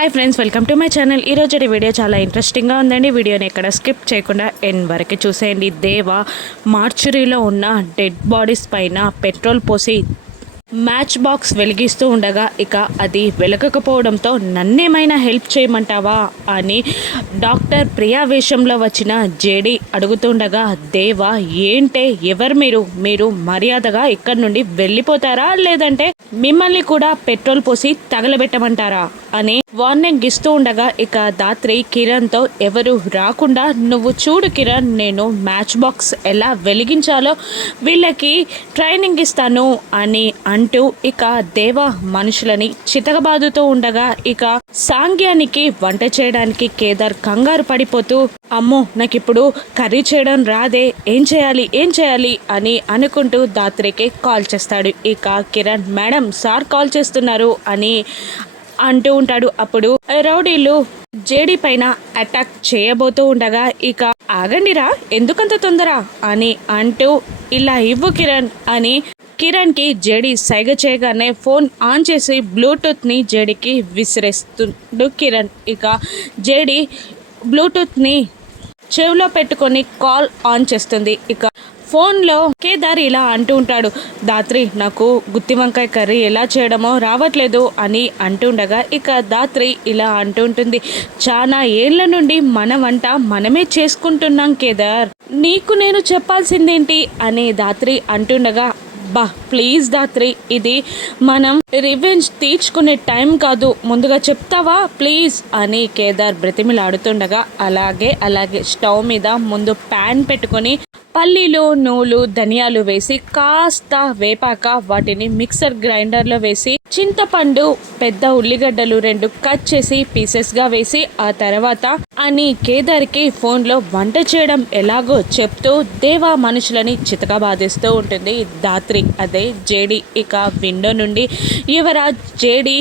Hi friends welcome to my channel ఈరోజు video చాలా ఇంట్రెస్టింగ్గా ఉందండి. వీడియోని ఎక్కడ స్కిప్ చేయకుండా ఎన్ వరకు చూసేయండి. దేవ మార్చురీలో ఉన్న డెడ్ బాడీస్ పైన పెట్రోల్ పోసి మ్యాచ్ బాక్స్ వెలిగిస్తూ ఉండగా ఇక అది వెలగకపోవడంతో నన్నేమైనా హెల్ప్ చేయమంటావా అని డాక్టర్ ప్రియా వేషంలో వచ్చిన జేడి అడుగుతుండగా దేవా ఏంటే ఎవరు మీరు? మీరు మర్యాదగా ఇక్కడి నుండి వెళ్ళిపోతారా? లేదంటే మిమ్మల్ని కూడా పెట్రోల్ పోసి తగలబెట్టమంటారా? అని వార్నింగ్ ఇస్తూ ఉండగా ఇక దాత్రి కిరణ్తో ఎవరు రాకుండా నువ్వు చూడు కిరణ్ నేను మ్యాచ్ బాక్స్ ఎలా వెలిగించాలో వీళ్ళకి ట్రైనింగ్ ఇస్తాను అని అంటూ ఇక దేవ మనుషులని చితకబాదుతూ ఉండగా ఇక సాంగ్యానికి వంట చేయడానికి కేదార్ కంగారు పడిపోతూ అమ్మో నాకు ఇప్పుడు కర్రీ చేయడం రాదే ఏం చేయాలి ఏం చేయాలి అని అనుకుంటూ దాత్రికి కాల్ చేస్తాడు. ఇక కిరణ్ మేడం సార్ కాల్ చేస్తున్నారు అని అంటూ ఉంటాడు. అప్పుడు రౌడీలు జేడి పైన అటాక్ చేయబోతూ ఉండగా ఇక ఆగండిరా ఎందుకంత తొందర? అని అంటూ ఇలా ఇవ్వు కిరణ్ అని కిరణ్కి జేడి సైగ చేయగానే ఫోన్ ఆన్ చేసి బ్లూటూత్ని జేడికి విసిరేస్తుండు కిరణ్. ఇక జేడి బ్లూటూత్ని చెవిలో పెట్టుకొని కాల్ ఆన్ చేస్తుంది. ఇక ఫోన్లో కేదార్ ఇలా అంటూ ఉంటాడు. దాత్రి నాకు గుత్తి వంకాయ కర్రీ ఎలా చేయడమో రావట్లేదు అని అంటుండగా ఇక దాత్రి ఇలా అంటుంటుంది చాలా ఏళ్ళ నుండి మన వంట మనమే చేసుకుంటున్నాం కేదార్. నీకు నేను చెప్పాల్సిందేంటి? అని దాత్రి అంటుండగా బా ప్లీజ్ దాత్రి ఇది మనం రివెంజ్ తీర్చుకునే టైం కాదు. ముందుగా చెప్తావా? ప్లీజ్ అని కేదార్ బ్రతిమిలాడుతుండగా అలాగే అలాగే స్టవ్ మీద ముందు ప్యాన్ పెట్టుకొని పల్లీలు నూలు ధనియాలు వేసి కాస్త వేపాక వాటిని మిక్సర్ గ్రైండర్లో వేసి చింతపండు పెద్ద ఉల్లిగడ్డలు రెండు కట్ చేసి పీసెస్గా వేసి ఆ తర్వాత అని కేదార్కి ఫోన్లో వంట చేయడం ఎలాగో చెప్తూ దేవా మనుషులని చితక బాధిస్తూ ఉంటుంది. దాత్రి అదే జేడి. ఇక విండో నుండి యువరాజ్ జేడి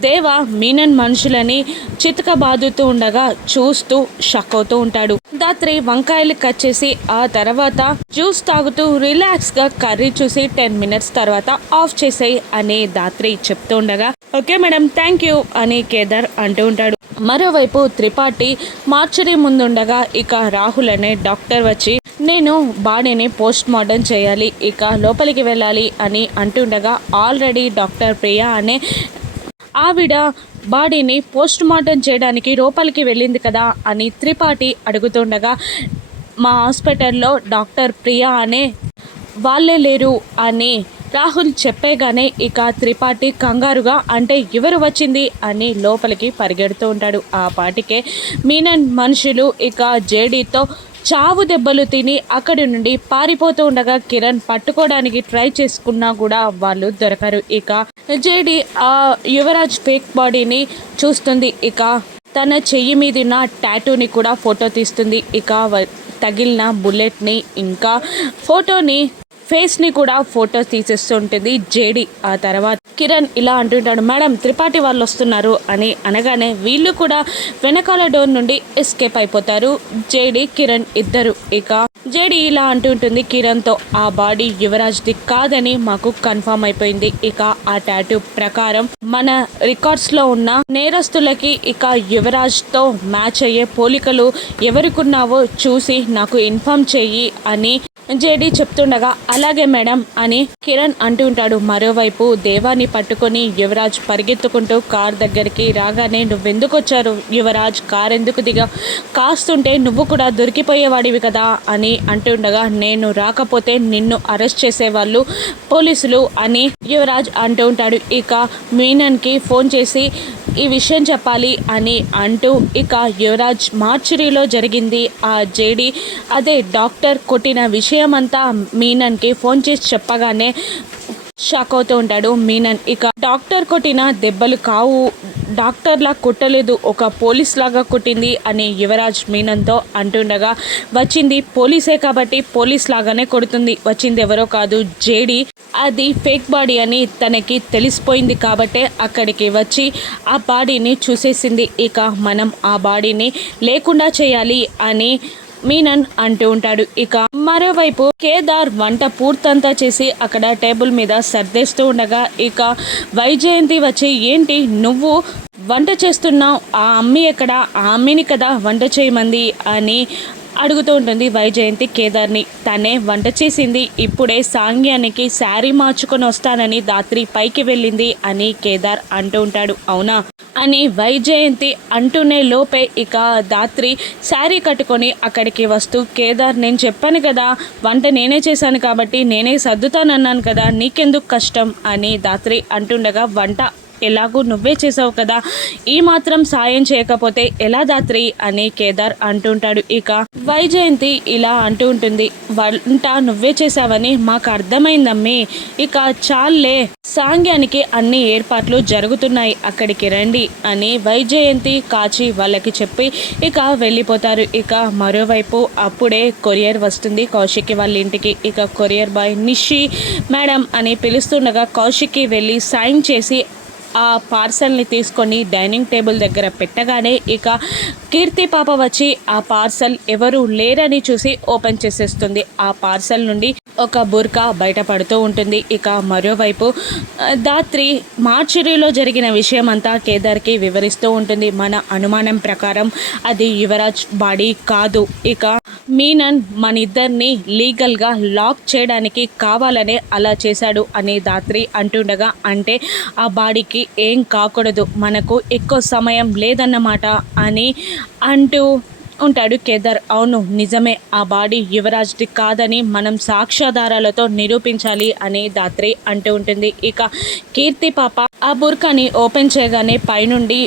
దేవ మీనన్ మనుషులని చితక బాదుతూ ఉండగా చూస్తూ షక్ అవుతూ ఉంటాడు. దాత్రి వంకాయలు కట్ చేసి ఆ తర్వాత జ్యూస్ తాగుతూ రిలాక్స్గా కర్రీ చూసి టెన్ మినిట్స్ తర్వాత ఆఫ్ చేసేయి అని దాత్రి చెప్తూ ఉండగా ఓకే మేడం థ్యాంక్ యూ అని కేదార్ అంటూ ఉంటాడు. మరోవైపు త్రిపాఠి మార్చరీ ముందుండగా ఇక రాహుల్ అనే డాక్టర్ వచ్చి నేను బాడీని పోస్ట్ మార్టం చేయాలి ఇక లోపలికి వెళ్ళాలి అని అంటుండగా ఆల్రెడీ డాక్టర్ ప్రియా అనే ఆవిడ బాడీని పోస్ట్ మార్టం చేయడానికి లోపలికి వెళ్ళింది కదా అని త్రిపాఠి అడుగుతుండగా మా హాస్పిటల్లో డాక్టర్ ప్రియా అనే వాళ్ళే లేరు అని రాహుల్ చెప్పేగానే ఇక త్రిపాఠి కంగారుగా అంటే ఎవరు వచ్చింది అని లోపలికి పరిగెడుతూ ఉంటాడు. ఆ పాటికే మీనన్ మనుషులు ఇక జేడీతో చావు దెబ్బలు తిని అక్కడి నుండి పారిపోతూ ఉండగా కిరణ్ పట్టుకోవడానికి ట్రై చేసుకున్నా కూడా వాళ్ళు దొరకరు. ఇక జేడి ఆ యువరాజ్ ఫేక్ బాడీని చూస్తుంది. ఇక తన చెయ్యి మీదిన టాటూని కూడా ఫోటో తీస్తుంది. ఇక తగిలిన బుల్లెట్ని ఇంకా ఫోటోని ఫేస్ని కూడా ఫోటోస్ తీసేస్తుంటుంది జేడి ఆ తర్వాత. కిరణ్ ఇలా అంటుంటాడు మేడం త్రిపాఠి వాళ్ళు వస్తున్నారు అని అనగానే వీళ్ళు కూడా వెనకాల డోర్ నుండి ఎస్కేప్ అయిపోతారు. జేడి కిరణ్ ఇద్దరు ఇక. జేడి ఇలా అంటుంటుంది కిరణ్తో ఆ బాడీ యువరాజ్ది కాదని మాకు కన్ఫర్మ్ అయిపోయింది. ఇక ఆ టాటూ ప్రకారం మన రికార్డ్స్లో ఉన్న నేరస్తులకి ఇక యువరాజ్తో మ్యాచ్ అయ్యే పోలికలు ఎవరికున్నావో చూసి నాకు ఇన్ఫార్మ్ చెయ్యి అని జేడి చెప్తుండగా అలాగే మేడం అని కిరణ్ అంటూ ఉంటాడు. మరోవైపు దేవాన్ని పట్టుకొని యువరాజ్ పరిగెత్తుకుంటూ కార్ దగ్గరికి రాగానే నువ్వెందుకు వచ్చారు యువరాజ్? కార్ ఎందుకు దిగా? కాస్తుంటే నువ్వు కూడా దొరికిపోయేవాడివి కదా అని అంటుండగా నేను రాకపోతే నిన్ను అరెస్ట్ చేసేవాళ్ళు పోలీసులు అని యువరాజ్ అంటూ ఉంటాడు. ఇక మీనన్కి ఫోన్ చేసి ఈ విషయం చెప్పాలి అని అంటూ ఇక యువరాజ్ మార్చురీలో జరిగింది. ఆ జేడి అదే డాక్టర్ కొట్టిన విషయమంతా మీనన్కి ఫోన్ చేసి చెప్పగానే షాక్ అవుతూ ఉంటాడు. మీనన్ ఇక డాక్టర్ కొట్టిన దెబ్బలు కావు డాక్టర్లా కొట్టలేదు ఒక పోలీస్ లాగా కొట్టింది అని యువరాజ్ మీనంతో అంటుండగా వచ్చింది పోలీసే కాబట్టి పోలీస్ లాగానే కొడుతుంది. వచ్చింది ఎవరో కాదు జేడి. అది ఫేక్ బాడీ అని తనకి తెలిసిపోయింది కాబట్టే అక్కడికి వచ్చి ఆ బాడీని చూసేసింది. ఇక మనం ఆ బాడీని లేకుండా చేయాలి అని మీనన్ అంటూ ఉంటాడు. ఇక మరోవైపు కేదార్ వంట పూర్తంతా చేసి అక్కడ టేబుల్ మీద సర్దేస్తూ ఉండగా ఇక వైజయంతి వచ్చి ఏంటి నువ్వు వంట చేస్తున్నావు? ఆ అమ్మి ఎక్కడ? ఆ అమ్మిని కదా వంట చేయమంది? అని అడుగుతూ ఉంటుంది వైజయంతి కేదార్ని. తనే వంట చేసింది ఇప్పుడే సాంగ్యానికి శారీ మార్చుకొని వస్తానని దాత్రి పైకి వెళ్ళింది అని కేదార్ అంటూ ఉంటాడు. అవునా? అని వైజయంతి అంటూనే లోపే ఇక దాత్రి శారీ కట్టుకొని అక్కడికి వస్తూ కేదార్ నేను చెప్పాను కదా వంట నేనే చేశాను కాబట్టి నేనే సర్దుతానన్నాను కదా నీకెందుకు కష్టం? అని దాత్రి అంటుండగా వంట ఎలాగూ నువ్వే చేసావు కదా. ఈ మాత్రం సాయం చేయకపోతే ఎలా దాత్రి అని కేదార్ అంటుంటాడు. ఇక వైజయంతి ఇలా అంటూ ఉంటుంది. వంట నువ్వే చేసావని మాకు అర్థమైందమ్మి. ఇక చాలే సాంగ్యానికి అన్ని ఏర్పాట్లు జరుగుతున్నాయి. అక్కడికి రండి అని వైజయంతి కాచి వాళ్ళకి చెప్పి ఇక వెళ్ళిపోతారు. ఇక మరోవైపు అప్పుడే కొరియర్ వస్తుంది కౌశికి వాళ్ళ ఇంటికి. ఇక కొరియర్ బాయ్ నిషి మేడం అని పిలుస్తుండగా కౌశిక్కి వెళ్ళి సైన్ చేసి ఆ పార్సల్ని తీసుకొని డైనింగ్ టేబుల్ దగ్గర పెట్టగానే ఇక కీర్తి పాప వచ్చి ఆ పార్సల్ ఎవరు లేరని చూసి ఓపెన్ చేసేస్తుంది. ఆ పార్సల్ నుండి ఒక బుర్కా బయటపడుతూ ఉంటుంది. ఇక మరోవైపు దాత్రి మార్చురీలో జరిగిన విషయం అంతా కేదార్కి వివరిస్తూ ఉంటుంది. మన అనుమానం ప్రకారం అది యువరాజ్ బాడీ కాదు. ఇక మీనన్ మన ఇద్దరిని లీగల్గా లాక్ చేయడానికి కావాలనే అలా చేశాడు అనే దాత్రి అంటుండగా అంటే ఆ బాడీకి ఏం కాకూడదు మనకు ఎక్కువ సమయం లేదన్నమాట అని అంటూ ఉంటాడు కేదార్. అవును నిజమే ఆ బాడీ యువరాజ్ది కాదని మనం సాక్ష్యాధారాలతో నిరూపించాలి అని దాత్రి అంటూ ఉంటుంది. ఇక కీర్తి పాప ఆ బుర్కాని ఓపెన్ చేయగానే పైనుండి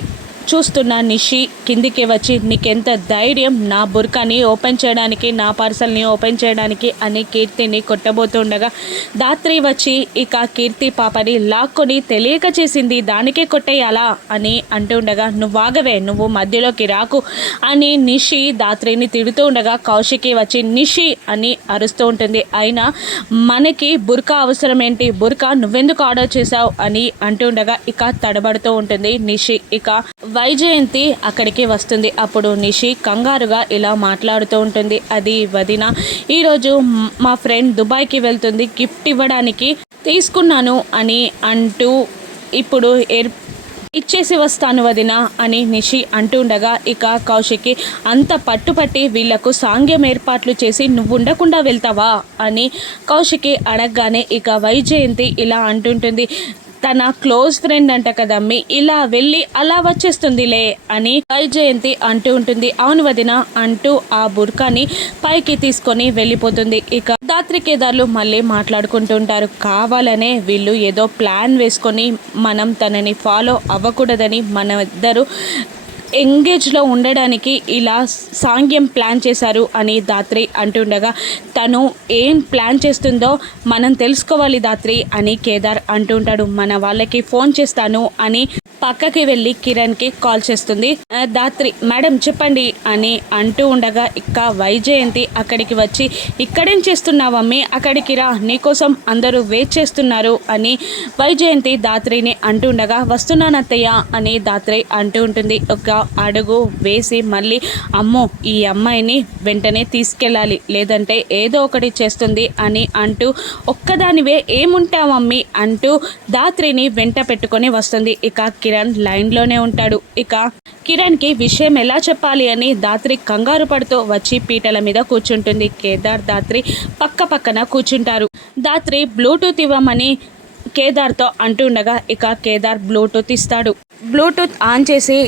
చూస్తున్న నిషి కిందికి వచ్చి నీకెంత ధైర్యం? నా బుర్కాని ఓపెన్ చేయడానికి నా పార్సల్ని ఓపెన్ చేయడానికి అని కీర్తిని కొట్టబోతుండగా దాత్రి వచ్చి ఇక కీర్తి పాపని లాక్కొని తెలియక చేసింది దానికే కొట్టేయాలా? అని అంటుండగా నువ్వు ఆగవే నువ్వు మధ్యలోకి రాకు అని నిషి దాత్రిని తిడుతూ ఉండగా కౌశికి వచ్చి నిషి అని అరుస్తూ ఉంటుంది. అయినా మనకి బుర్కా అవసరం ఏంటి బుర్కా నువ్వెందుకు ఆర్డర్ చేశావు? అని అంటుండగా ఇక తడబడుతూ ఉంటుంది నిషి. ఇక వైజయంతి అక్కడికి వస్తుంది. అప్పుడు నిషి కంగారుగా ఇలా మాట్లాడుతూ ఉంటుంది. అది వదిన ఈరోజు మా ఫ్రెండ్ దుబాయ్కి వెళ్తుంది. గిఫ్ట్ ఇవ్వడానికి తీసుకున్నాను అని అంటూ ఇప్పుడు ఏర్ ఇచ్చేసి వస్తాను వదిన అని నిషి అంటుండగా ఇక కౌశికి అంత పట్టుపట్టి వీళ్ళకు సాంగ్యం ఏర్పాట్లు చేసి నువ్వు ఉండకుండా వెళ్తావా? అని కౌశికి అడగగానే ఇక వైజయంతి ఇలా అంటుంటుంది. తన క్లోజ్ ఫ్రెండ్ అంట కదమ్మి ఇలా వెళ్ళి అలా వచ్చేస్తుందిలే అని వైజయంతి అంటూ ఉంటుంది. అవును వదిన అంటూ ఆ బుర్కాని పైకి తీసుకొని వెళ్ళిపోతుంది. ఇక దాత్రి కేదార్లు మళ్ళీ మాట్లాడుకుంటూ ఉంటారు. కావాలనే వీళ్ళు ఏదో ప్లాన్ వేసుకొని మనం తనని ఫాలో అవ్వకూడదని మన ఇద్దరు ఎంగేజ్లో ఉండడానికి ఇలా సాంగ్యం ప్లాన్ చేశారు అని దాత్రి అంటుండగా తను ఏం ప్లాన్ చేస్తుందో మనం తెలుసుకోవాలి దాత్రి అని కేదార్ అంటుంటాడు. మన వాళ్ళకి ఫోన్ చేస్తాను అని పక్కకి వెళ్ళి కిరణ్కి కాల్ చేస్తుంది. దాత్రి మేడం చెప్పండి అని అంటూ ఉండగా ఇక్క వైజయంతి అక్కడికి వచ్చి ఇక్కడేం చేస్తున్నావమ్మి అక్కడికి రా నీకోసం అందరూ వెయిట్ చేస్తున్నారు అని వైజయంతి దాత్రిని అంటూ ఉండగా వస్తున్నానత్తయ్య అని దాత్రి అంటూ ఉంటుంది. ఒక అడుగు వేసి మళ్ళీ అమ్మో ఈ అమ్మాయిని వెంటనే తీసుకెళ్ళాలి లేదంటే ఏదో ఒకటి చేస్తుంది అని అంటూ ఒక్కదానివే ఏముంటావమ్మి అంటూ దాత్రిని వెంట పెట్టుకొని వస్తుంది. ఇక కిరణ్ లైన్లోనే ఉంటాడు. ఇక కిరణ్కి విషయం ఎలా చెప్పాలి అని దాత్రి కంగారు పడుతూ వచ్చి పీటల మీద కూర్చుంటుంది. కేదార్ దాత్రి పక్క పక్కన కూర్చుంటారు. దాత్రి బ్లూటూత్ ఇవ్వమని కేదార్తో అంటుండగా ఇక కేదార్ బ్లూటూత్ ఇస్తాడు. బ్లూటూత్ ఆన్ చేసి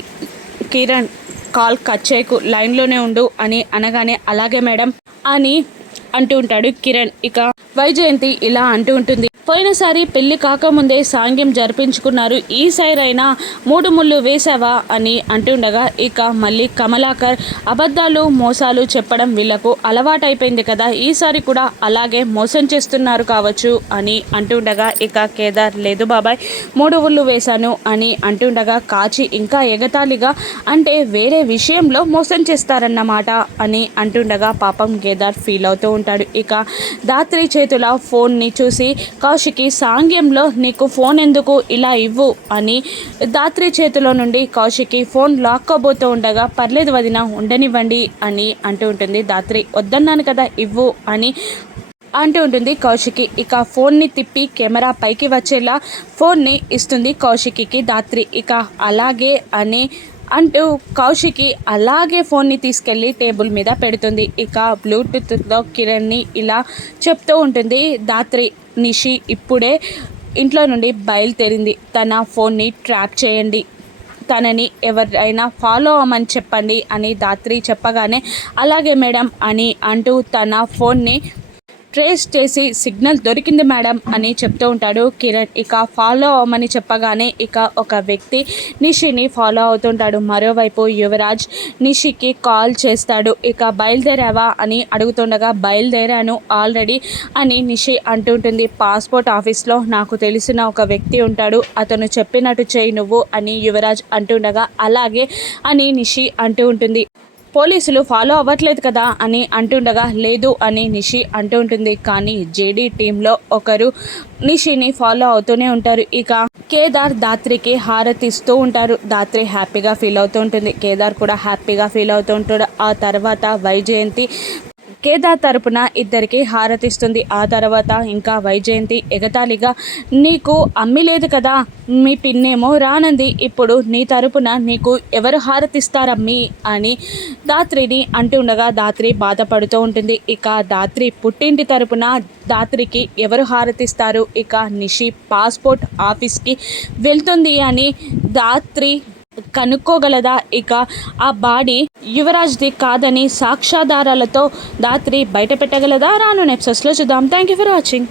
కిరణ్ కాల్ కట్ చేయకు లైన్లోనే ఉండు అని అనగానే అలాగే మేడం అని అంటూ ఉంటాడు కిరణ్. ఇక వైజయంతి ఇలా అంటూ ఉంటుంది. పోయినసారి పెళ్ళి కాకముందే సాంగ్యం జరిపించుకున్నారు. ఈసారి అయినా మూడు ముళ్ళు వేసావా అని అంటుండగా ఇక మళ్ళీ కమలాకర్ అబద్ధాలు మోసాలు చెప్పడం వీళ్ళకు అలవాటైపోయింది కదా ఈసారి కూడా అలాగే మోసం చేస్తున్నారు కావచ్చు అని అంటుండగా ఇక కేదార్ లేదు బాబాయ్ మూడు ముళ్ళు వేశాను అని అంటుండగా కాచి ఇంకా ఎగతాళిగా అంటే వేరే విషయంలో మోసం చేస్తారన్నమాట అని అంటుండగా పాపం కేదార్ ఫీల్ అవుతూ ఉంటాడు. ఇక దాత్రి చేతుల ఫోన్ని చూసి కౌశికి సాంగ్యంలో నీకు ఫోన్ ఎందుకు ఇలా ఇవ్వు అని దాత్రి చేతిలో నుండి కౌశికి ఫోన్ లాక్కోబోతూ ఉండగా పర్లేదు వదిన ఉండనివ్వండి అని అంటూ ఉంటుంది దాత్రి. వద్దన్నాను కదా ఇవ్వు అని అంటూ ఉంటుంది కౌశికి. ఇక ఫోన్ని తిప్పి కెమెరా పైకి వచ్చేలా ఫోన్ని ఇస్తుంది కౌశికి దాత్రి. ఇక అలాగే అని అంటూ కౌశికి అలాగే ఫోన్ని తీసుకెళ్ళి టేబుల్ మీద పెడుతుంది. ఇక బ్లూటూత్లో కిరణ్ని ఇలా చెప్తూ ఉంటుంది దాత్రి. నిషి ఇప్పుడే ఇంట్లో నుండి బయలుదేరింది. తన ఫోన్ని ట్రాక్ చేయండి. తనని ఎవరైనా ఫాలో అవ్వమని చెప్పండి అని దాత్రి చెప్పగానే అలాగే మేడం అని అంటూ తన ఫోన్ని ట్రేస్ చేసి సిగ్నల్ దొరికింది మేడం అని చెప్తూ ఉంటాడు కిరణ్. ఇక ఫాలో అవ్వమని చెప్పగానే ఇక ఒక వ్యక్తి నిషిని ఫాలో అవుతుంటాడు. మరోవైపు యువరాజ్ నిషికి కాల్ చేస్తాడు. ఇక బయలుదేరావా అని అడుగుతుండగా బయలుదేరాను ఆల్రెడీ అని నిషి అంటుంటుంది. పాస్పోర్ట్ ఆఫీస్లో నాకు తెలిసిన ఒక వ్యక్తి ఉంటాడు. అతను చెప్పినట్టు చేయి నువ్వు అని యువరాజ్ అంటుండగా అలాగే అని నిషి అంటూ ఉంటుంది. పోలీసులు ఫాలో అవ్వట్లేదు కదా అని అంటుండగా లేదు అని నిషి అంటూ ఉంటుంది కానీ జేడీ టీంలో ఒకరు నిషిని ఫాలో అవుతూనే ఉంటారు. ఇక కేదార్ దాత్రికి హారతిస్తూ ఉంటారు. దాత్రి హ్యాపీగా ఫీల్ అవుతూ ఉంటుంది. కేదార్ కూడా హ్యాపీగా ఫీల్ అవుతూ ఉంటాడు. ఆ తర్వాత వైజయంతి కేదార్ తరపున ఇద్దరికి హారతిస్తుంది. ఆ తర్వాత ఇంకా వైజయంతి ఎగతాళిగా నీకు అమ్మి లేదు కదా మీ పిన్నేమో రానంది ఇప్పుడు నీ తరపున నీకు ఎవరు హారతిస్తారమ్మి అని దాత్రిని అంటుండగా దాత్రి బాధపడుతూ ఉంటుంది. ఇక దాత్రి పుట్టింటి తరపున దాత్రికి ఎవరు హారతిస్తారు? ఇక నిషి పాస్పోర్ట్ ఆఫీస్కి వెళ్తుంది అని దాత్రి కనుక్కోగలదా? ఇక ఆ బాడీ యువరాజ్ది కాదని సాక్ష్యాధారాలతో దాత్రి బయటపెట్టగలదా? రాను నెప్సెస్లో చూద్దాం. Thank you for watching